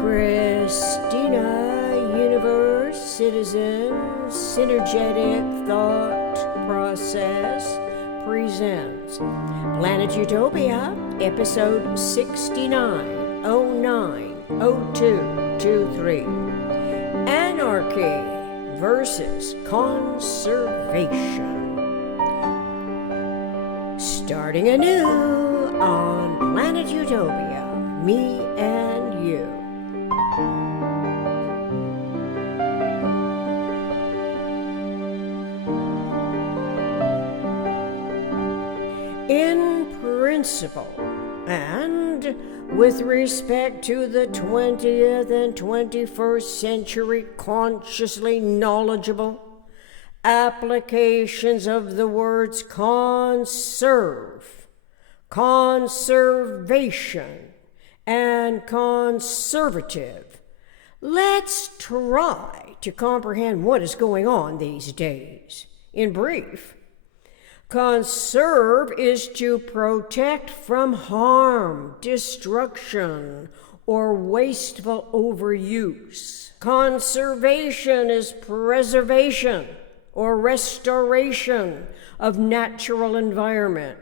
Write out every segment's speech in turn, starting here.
Christina, universe, citizen, synergetic thought process presents Planet Utopia, episode 69090223. Anarchy versus conservation. Starting anew on Planet Utopia, me and you. In principle, and with respect to the 20th and 21st century consciously knowledgeable applications of the words conserve, conservation, and conservative, let's try to comprehend what is going on these days. In brief, conserve is to protect from harm, destruction, or wasteful overuse. Conservation is preservation or restoration of natural environment.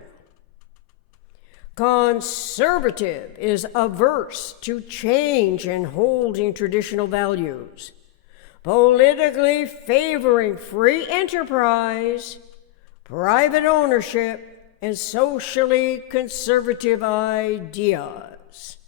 Conservative is averse to change and holding traditional values, politically favoring free enterprise, private ownership, and socially conservative ideas.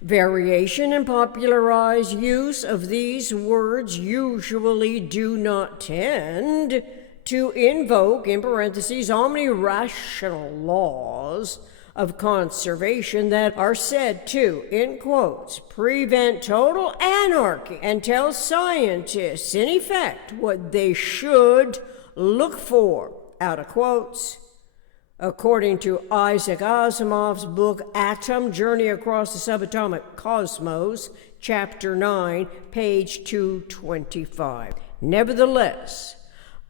Variation and popularized use of these words usually do not tend to invoke, in parentheses, omnirational laws of conservation that are said to, in quotes, prevent total anarchy and tell scientists, in effect, what they should look for, out of quotes. According to Isaac Asimov's book, Journey Across the Subatomic Cosmos, Chapter 9, page 225. Nevertheless,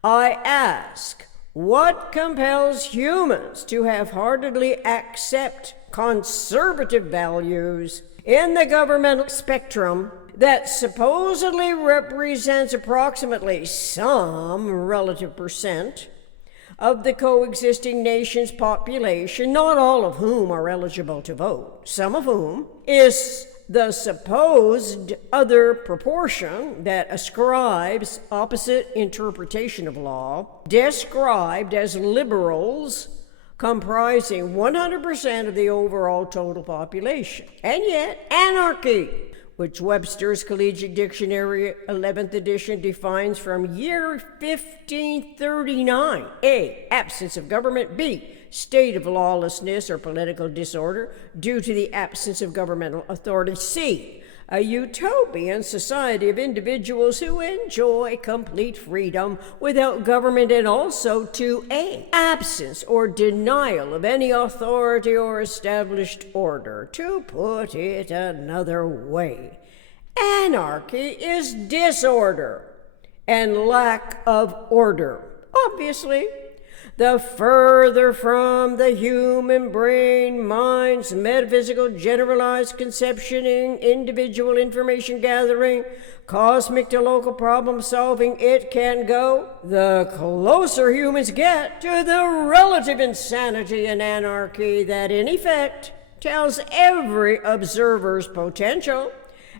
I ask, what compels humans to half-heartedly accept conservative values in the governmental spectrum that supposedly represents approximately some relative percent of the coexisting nation's population, not all of whom are eligible to vote, some of whom is the supposed other proportion that ascribes opposite interpretation of law, described as liberals, comprising 100% of the overall total population. And yet, anarchy, which Webster's Collegiate Dictionary 11th edition defines from year 1539, A, absence of government, B, state of lawlessness or political disorder due to the absence of governmental authority, C, a utopian society of individuals who enjoy complete freedom without government, and also to A, absence or denial of any authority or established order. To put it another way, anarchy is disorder and lack of order. Obviously, the further from the human brain, mind's metaphysical, generalized conceptioning, individual information gathering, cosmic to local problem solving it can go, the closer humans get to the relative insanity and anarchy that in effect tells every observer's potential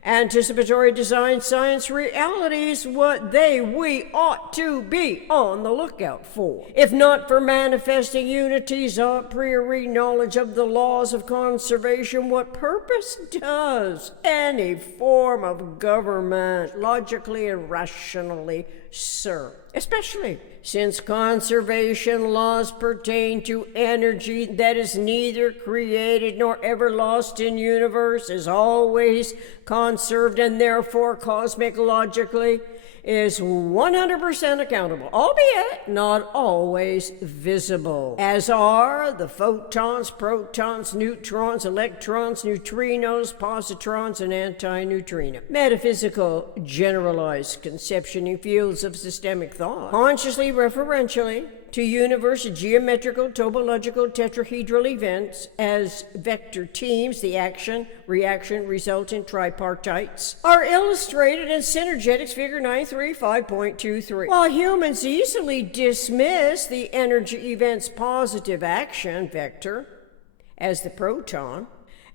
anticipatory design science realities what we ought to be on the lookout for. If not for manifesting unities a priori knowledge of the laws of conservation, what purpose does any form of government logically and rationally serve? Especially since conservation laws pertain to energy that is neither created nor ever lost in universe, is always conserved, and therefore cosmic logically is 100% accountable, albeit not always visible, as are the photons, protons, neutrons, electrons, neutrinos, positrons, and antineutrinos. Metaphysical generalized conceptioning fields of systemic thought, consciously referentially, to universe geometrical, topological, tetrahedral events as vector teams, the action, reaction, resultant tripartites, are illustrated in Synergetics Figure 935.23. While humans easily dismiss the energy event's positive action vector as the proton,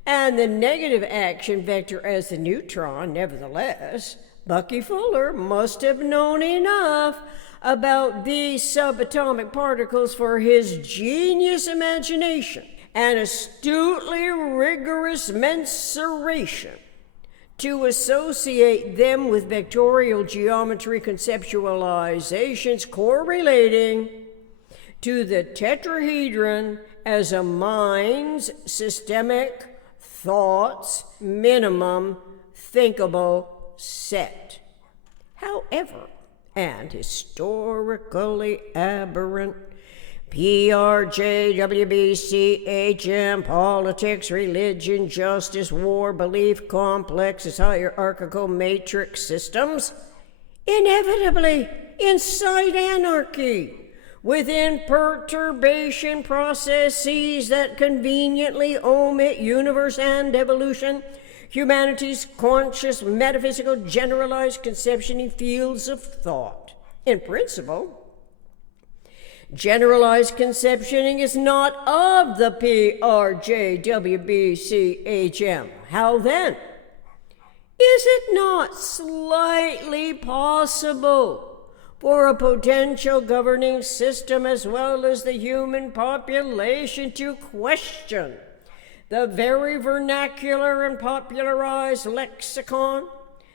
and the negative action vector as the neutron, nevertheless, Bucky Fuller must have known enough about these subatomic particles for his genius imagination and astutely rigorous mensuration to associate them with vectorial geometry conceptualizations correlating to the tetrahedron as a mind's systemic thoughts minimum thinkable set. However, and historically aberrant, PRJWBCHM, politics, religion, justice, war, belief, complexes, hierarchical matrix systems, inevitably incite anarchy within perturbation processes that conveniently omit universe and evolution, humanity's conscious, metaphysical, generalized conceptioning fields of thought. In principle, generalized conceptioning is not of the PRJWBCHM. How then? Is it not slightly possible for a potential governing system as well as the human population to question the very vernacular and popularized lexicon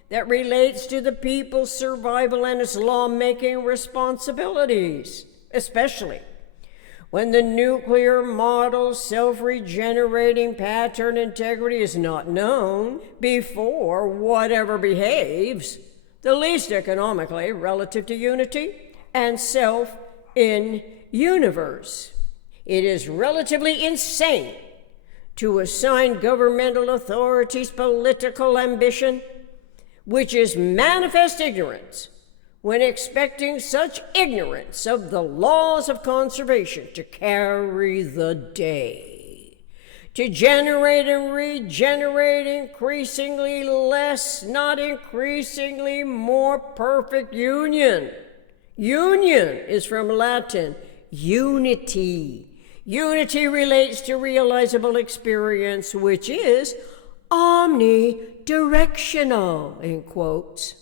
that relates to the people's survival and its lawmaking responsibilities, especially when the nuclear model's self-regenerating pattern integrity is not known before whatever behaves the least economically relative to unity and self in universe. It is relatively insane to assign governmental authorities political ambition, which is manifest ignorance, when expecting such ignorance of the laws of conservation to carry the day, to generate and regenerate increasingly less, not increasingly more perfect union. Union is from Latin, unity. Unity relates to realizable experience, which is omnidirectional, in quotes.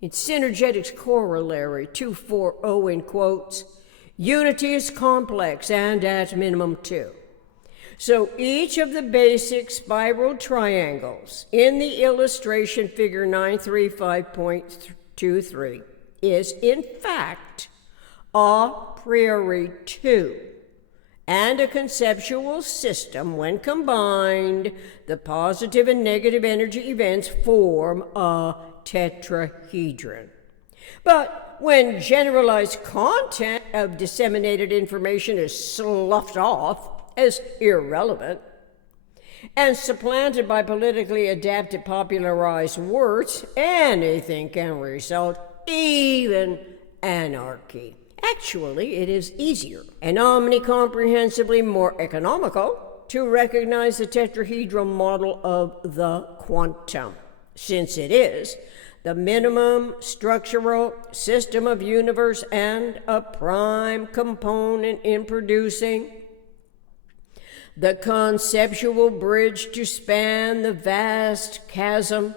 In Synergetics Corollary 240, in quotes, unity is complex and at minimum two. So each of the basic spiral triangles in the illustration figure 935.23 is in fact a priori two, and a conceptual system. When combined, the positive and negative energy events form a tetrahedron. But when generalized content of disseminated information is sloughed off as irrelevant and supplanted by politically adapted popularized words, anything can result, even anarchy. Actually, it is easier and omnicomprehensibly more economical to recognize the tetrahedral model of the quantum, since it is the minimum structural system of universe and a prime component in producing the conceptual bridge to span the vast chasm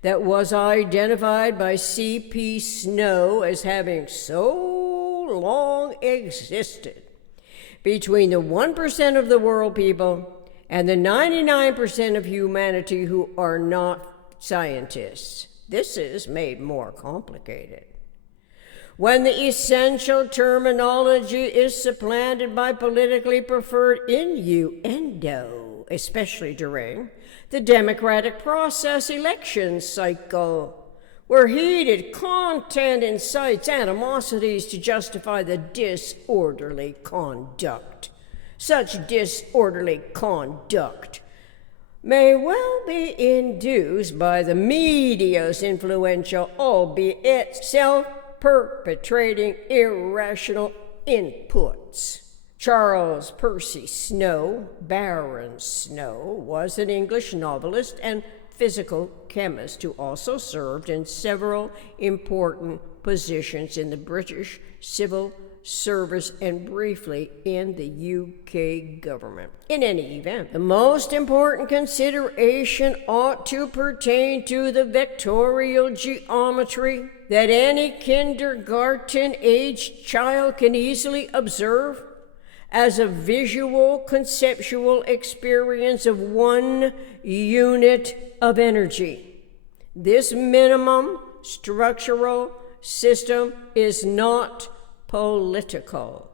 that was identified by C.P. Snow as having so long existed between the 1% of the world people and the 99% of humanity who are not scientists. This is made more complicated when the essential terminology is supplanted by politically preferred innuendo, especially during the democratic process election cycle, where heated content incites animosities to justify the disorderly conduct. Such disorderly conduct may well be induced by the media's influential, albeit self-perpetrating, irrational inputs. Charles Percy Snow, Baron Snow, was an English novelist and physical chemist who also served in several important positions in the British civil service and briefly in the UK government. In any event, the most important consideration ought to pertain to the vectorial geometry that any kindergarten-aged child can easily observe as a visual conceptual experience of one unit of energy. This minimum structural system is not political,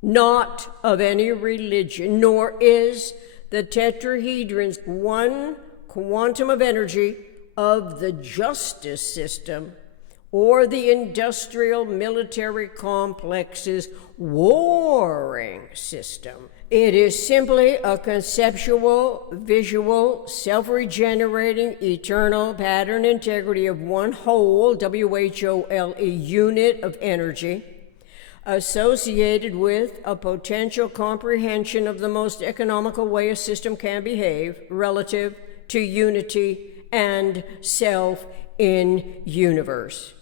not of any religion, nor is the tetrahedron's one quantum of energy of the justice system or the industrial military complex's warring system. It is simply a conceptual, visual, self-regenerating, eternal pattern integrity of one whole, W-H-O-L-E, unit of energy, associated with a potential comprehension of the most economical way a system can behave relative to unity and self in universe.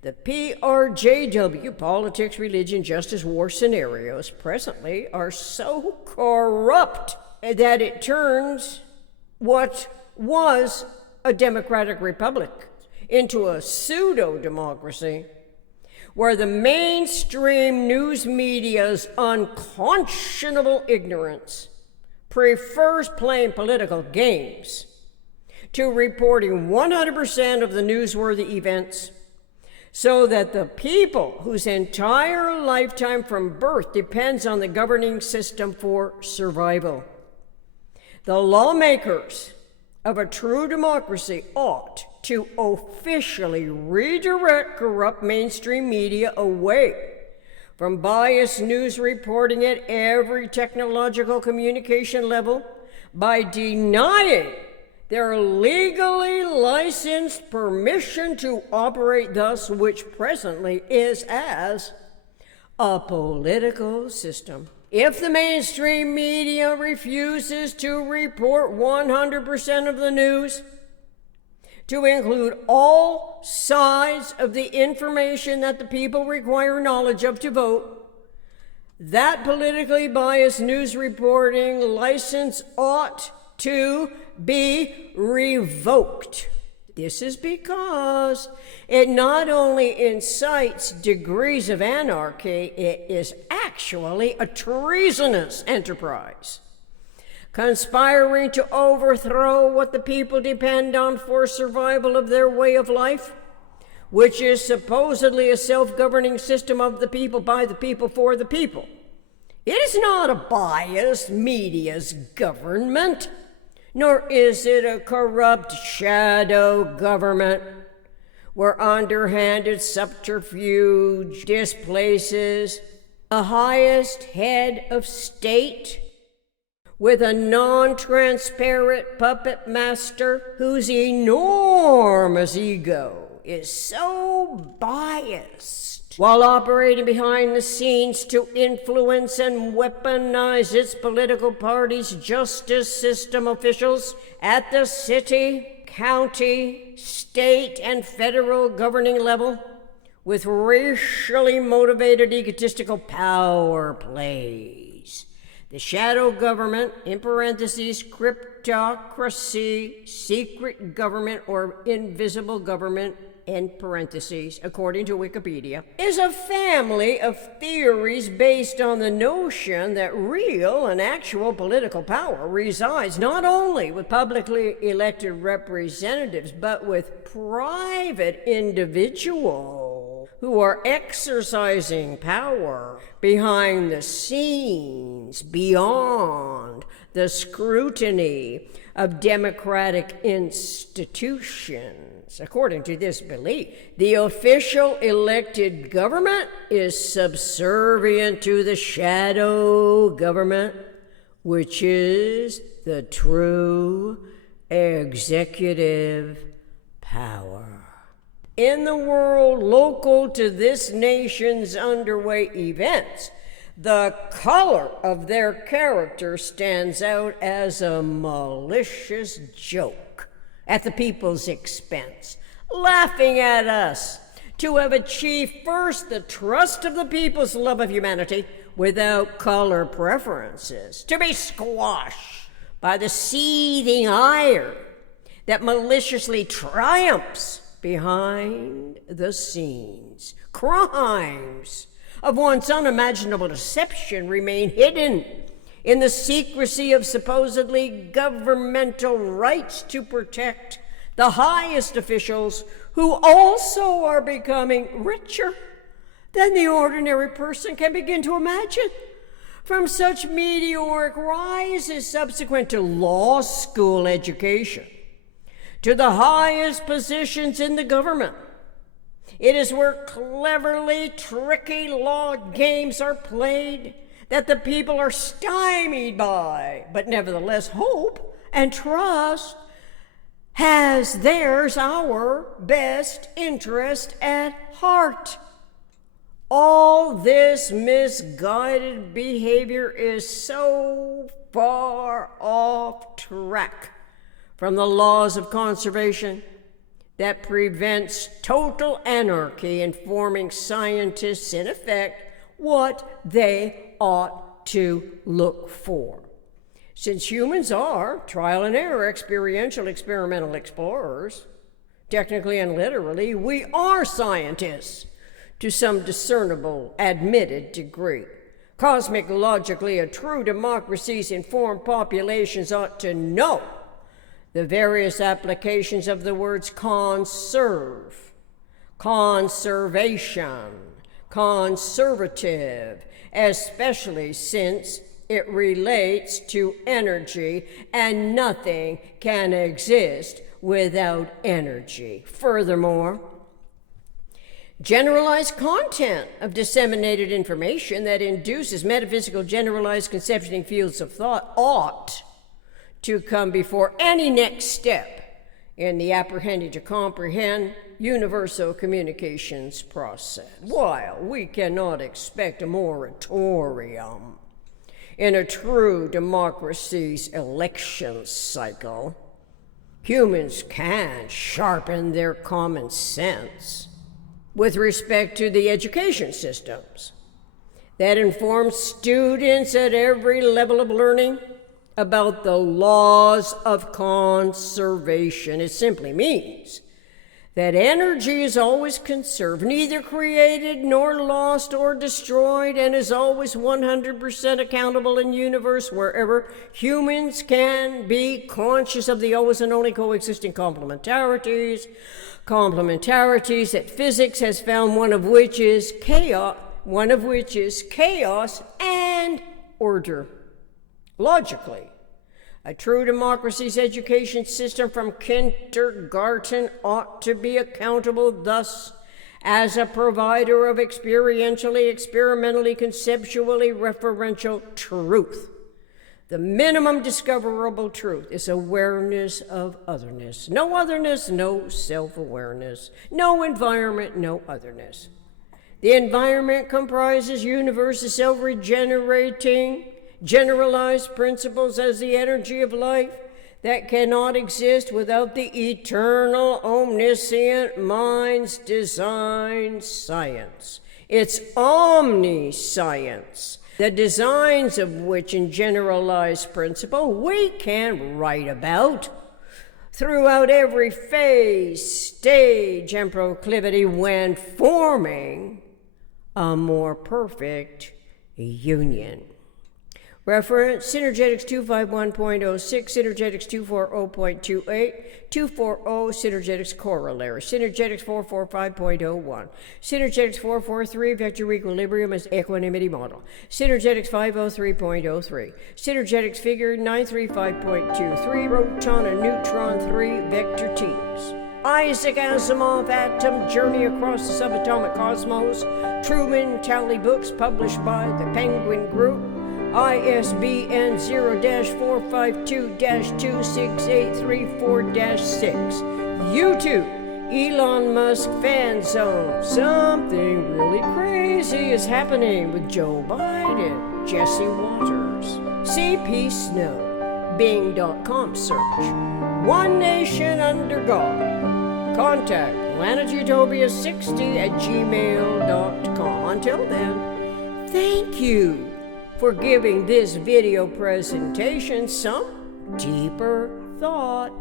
The PRJW, politics, religion, justice, war scenarios, presently are so corrupt that it turns what was a democratic republic into a pseudo-democracy, where the mainstream news media's unconscionable ignorance prefers playing political games to reporting 100% of the newsworthy events, so that the people whose entire lifetime from birth depends on the governing system for survival. The lawmakers of a true democracy ought to officially redirect corrupt mainstream media away from biased news reporting at every technological communication level by denying their legally licensed permission to operate thus, which presently is as a political system. If the mainstream media refuses to report 100% of the news, to include all sides of the information that the people require knowledge of to vote, that politically biased news reporting license ought to be revoked. This is because it not only incites degrees of anarchy, it is actually a treasonous enterprise, conspiring to overthrow what the people depend on for survival of their way of life, which is supposedly a self-governing system of the people, by the people, for the people. It is not a biased media's government, nor is it a corrupt shadow government where underhanded subterfuge displaces the highest head of state with a non-transparent puppet master whose enormous ego is so biased while operating behind the scenes to influence and weaponize its political party's justice system officials at the city, county, state, and federal governing level with racially motivated egotistical power plays. The shadow government, in parentheses, cryptocracy, secret government, or invisible government, in parentheses, according to Wikipedia, is a family of theories based on the notion that real and actual political power resides not only with publicly elected representatives, but with private individuals who are exercising power behind the scenes, beyond the scrutiny of democratic institutions. According to this belief, the official elected government is subservient to the shadow government, which is the true executive power. In the world local to this nation's underway events, The color of their character stands out as a malicious joke at the people's expense, laughing at us to have achieved first the trust of the people's love of humanity without color preferences, to be squashed by the seething ire that maliciously triumphs behind the scenes. Crimes of once unimaginable deception remain hidden in the secrecy of supposedly governmental rights to protect the highest officials, who also are becoming richer than the ordinary person can begin to imagine. From such meteoric rises subsequent to law school education to the highest positions in the government, it is where cleverly tricky law games are played that the people are stymied by, but nevertheless hope and trust has theirs our best interest at heart. All this misguided behavior is so far off track from the laws of conservation that prevents total anarchy, informing scientists, in effect, what they ought to look for. Since humans are trial and error, experiential, experimental explorers, technically and literally, we are scientists to some discernible, admitted degree. Cosmologically, a true democracy's informed populations ought to know the various applications of the words conserve, conservation, conservative, especially since it relates to energy, and nothing can exist without energy. Furthermore, generalized content of disseminated information that induces metaphysical generalized conceptioning fields of thought ought to come before any next step in the apprehending to comprehend universal communications process. While we cannot expect a moratorium in a true democracy's election cycle, humans can sharpen their common sense with respect to the education systems that inform students at every level of learning about the laws of conservation. It simply means that energy is always conserved, neither created nor lost or destroyed, and is always 100% accountable in universe wherever humans can be conscious of the always and only coexisting complementarities that physics has found, one of which is chaos and order. Logically, a true democracy's education system from kindergarten ought to be accountable thus as a provider of experientially, experimentally, conceptually referential truth. The minimum discoverable truth is awareness of otherness. No otherness, no self-awareness. No environment, no otherness. The environment comprises universe's self-regenerating, generalized principles as the energy of life that cannot exist without the eternal, omniscient mind's design science. It's omniscience, the designs of which in generalized principle we can write about throughout every phase, stage, and proclivity when forming a more perfect union. Reference Synergetics 251.06, Synergetics 240.28, 240 Synergetics Corollary, Synergetics 445.01, Synergetics 443 Vector Equilibrium as Equanimity Model, Synergetics 503.03, Synergetics Figure 935.23, Proton and Neutron 3 Vector Teams. Isaac Asimov, Atom Journey Across the Subatomic Cosmos, Truman Tally Books, published by the Penguin Group, ISBN 0-452-26834-6. YouTube, Elon Musk fan zone. Something really crazy is happening with Joe Biden. Jesse Waters. CP Snow. Bing.com search. One Nation Under God. Contact planetutopia60@gmail.com. Until then, thank you for giving this video presentation some deeper thought.